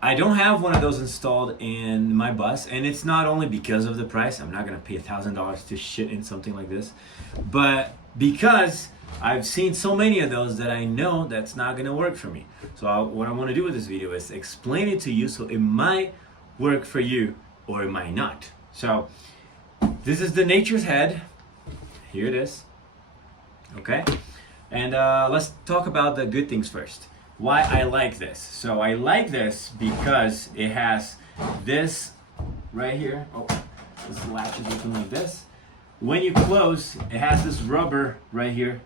I don't have one of those installed in my bus, and it's not only because of the price. I'm not gonna pay $1,000 to shit in something like this, but because I've seen so many of those that I know that's not gonna work for me. So what I want to do with this video is explain it to you, so it might work for you or it might not. So this is the Nature's Head. Here it is. Okay, and let's talk about the good things first. Why I like this. So I like this because it has this right here. Oh, this latch is open like this. When you close, it has this rubber right here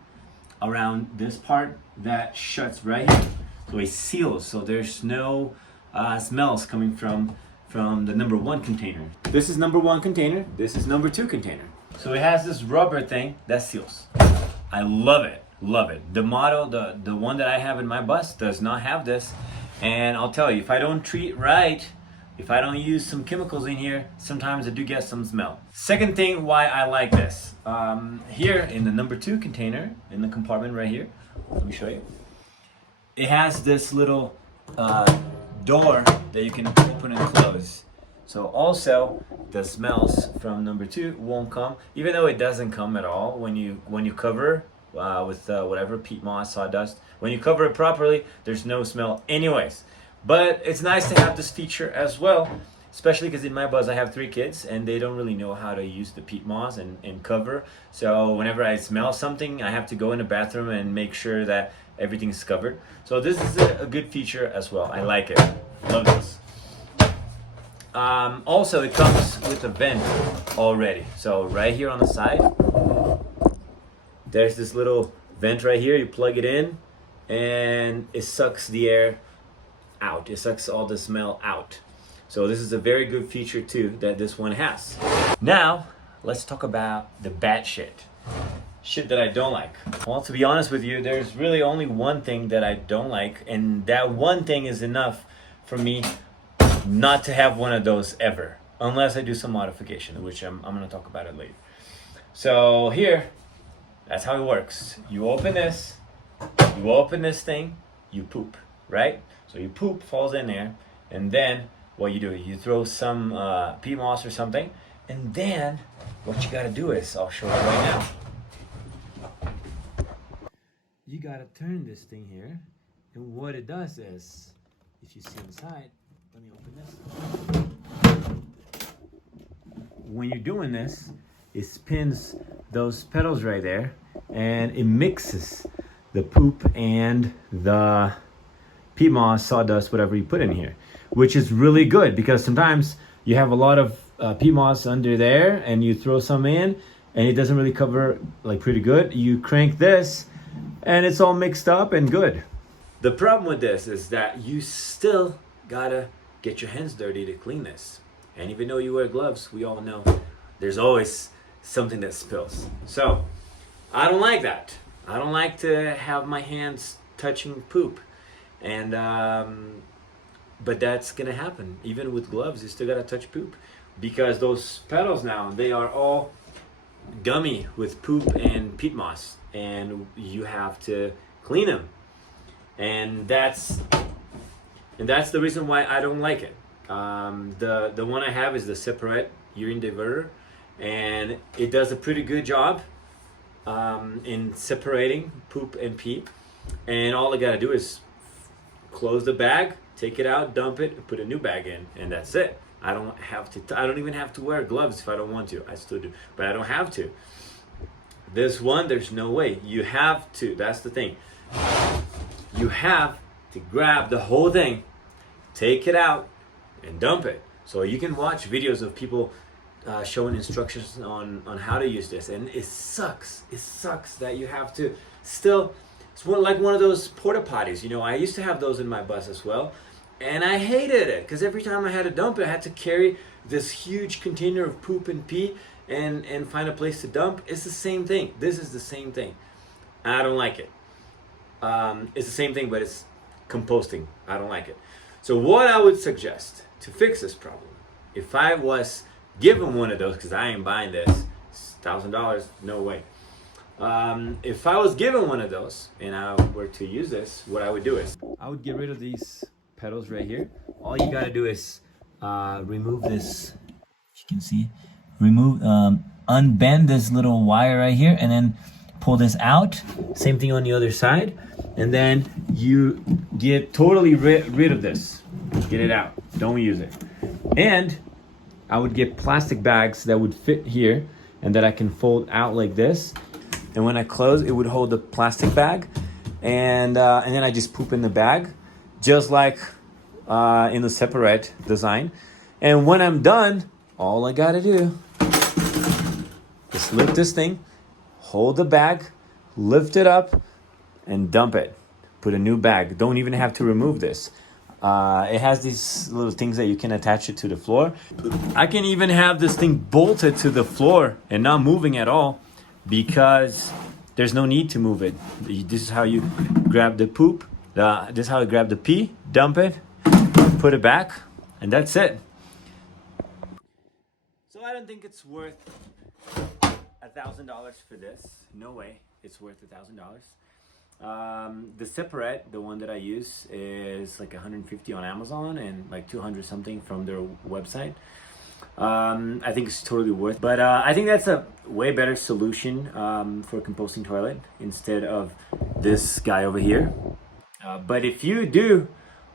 around this part that shuts right here. So it seals, so there's no smells coming from the number one container. This is number one container, this is number two container. So it has this rubber thing that seals. I love it, love it. The model, the one that I have in my bus does not have this. And I'll tell you, if I don't treat right, if I don't use some chemicals in here, sometimes I do get some smell. Second thing why I like this. Here in the number two container, in the compartment right here, let me show you. It has this little door that you can open and close. So also the smells from number two won't come, even though it doesn't come at all when you cover with whatever peat moss, sawdust. When you cover it properly, there's no smell anyways. But it's nice to have this feature as well, especially because in my bus I have 3 kids and they don't really know how to use the peat moss and cover. So whenever I smell something, I have to go in the bathroom and make sure that everything's covered. So this is a good feature as well. I like it. Love this. Also, it comes with a vent already. So right here on the side, there's this little vent right here. You plug it in and it sucks the air out. It sucks all the smell out. So this is a very good feature too that this one has. Now, let's talk about the bad shit. Shit that I don't like. Well, to be honest with you, there's really only one thing that I don't like, and that one thing is enough for me not to have one of those ever, unless I do some modification, which I'm gonna talk about it later. So here, that's how it works. You open this thing, you poop, right? So you poop, falls in there, and then what you do, you throw some peat moss or something, and then what you gotta do is, I'll show you right now. You gotta turn this thing here, and what it does is, if you see inside, let me open this. When you're doing this, it spins those pedals right there, and it mixes the poop and the peat moss, sawdust, whatever you put in here, which is really good because sometimes you have a lot of peat moss under there and you throw some in and it doesn't really cover like pretty good. You crank this and it's all mixed up and good. The problem with this is that you still gotta get your hands dirty to clean this. And even though you wear gloves, we all know there's always something that spills. So I don't like that. I don't like to have my hands touching poop. And but that's gonna happen. Even with gloves, you still gotta touch poop because those pedals now, they are all gummy with poop and peat moss, and you have to clean them. And that's the reason why I don't like it. The one I have is the Separate urine diverter, and it does a pretty good job in separating poop and pee. And all I gotta do is close the bag, take it out, dump it, and put a new bag in, and that's it. I don't have to. I don't even have to wear gloves if I don't want to. I still do, but I don't have to. This one, there's no way. You have to. That's the thing. You have to grab the whole thing, take it out, and dump it. So you can watch videos of people showing instructions on how to use this, and it sucks. It sucks that you have to still. It's like one of those porta potties. You know, I used to have those in my bus as well, and I hated it because every time I had to dump it, I had to carry this huge container of poop and pee and find a place to dump. It's the same thing. This is the same thing. I don't like it. It's the same thing, but it's composting. I don't like it. So what I would suggest to fix this problem, if I was given one of those, because I ain't buying this, it's $1,000, no way. If I was given one of those and I were to use this, what I would do is I would get rid of these pedals right here. All you gotta do is remove this. You can see, unbend this little wire right here, and then pull this out. Same thing on the other side, and then you get totally rid of this. Get it out. Don't use it. And I would get plastic bags that would fit here and that I can fold out like this. And when I close, it would hold the plastic bag, and then I just poop in the bag, just like in the separate design. And when I'm done, all I gotta do is lift this thing, hold the bag, lift it up, and dump it. Put a new bag. Don't even have to remove this. It has these little things that you can attach it to the floor. I can even have this thing bolted to the floor and not moving at all, because there's no need to move it. This is how you grab the poop. This is how you grab the pee, dump it, put it back, and that's it. So I don't think it's worth $1,000 for this. No way it's worth $1,000. The separate, the one that I use, is like $150 on Amazon and like $200 something from their website. I think it's totally worth, but I think that's a way better solution for a composting toilet instead of this guy over here. But if you do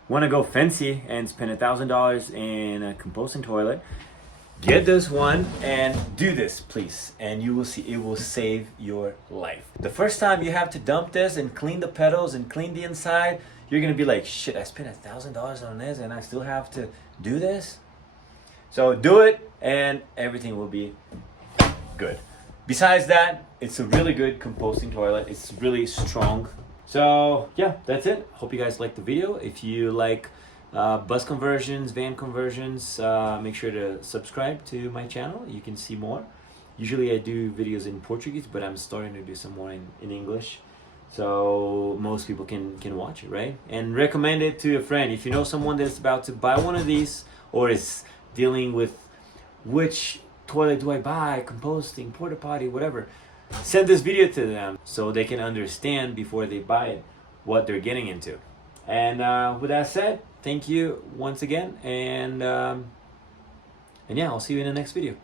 want to go fancy and spend $1,000 in a composting toilet, get this one and do this, please, and you will see it will save your life. The first time you have to dump this and clean the pedals and clean the inside, you're gonna be like, shit, I spent $1,000 on this and I still have to do this. So do it and everything will be good. Besides that, it's a really good composting toilet. It's really strong. So yeah, that's it. Hope you guys liked the video. If you like bus conversions, van conversions, make sure to subscribe to my channel. You can see more. Usually I do videos in Portuguese, but I'm starting to do some more in English, so most people can watch it, right? And recommend it to a friend. If you know someone that's about to buy one of these or is dealing with which toilet do I buy, composting, porta potty, whatever, send this video to them so they can understand before they buy it what they're getting into. And with that said, thank you once again, and yeah, I'll see you in the next video.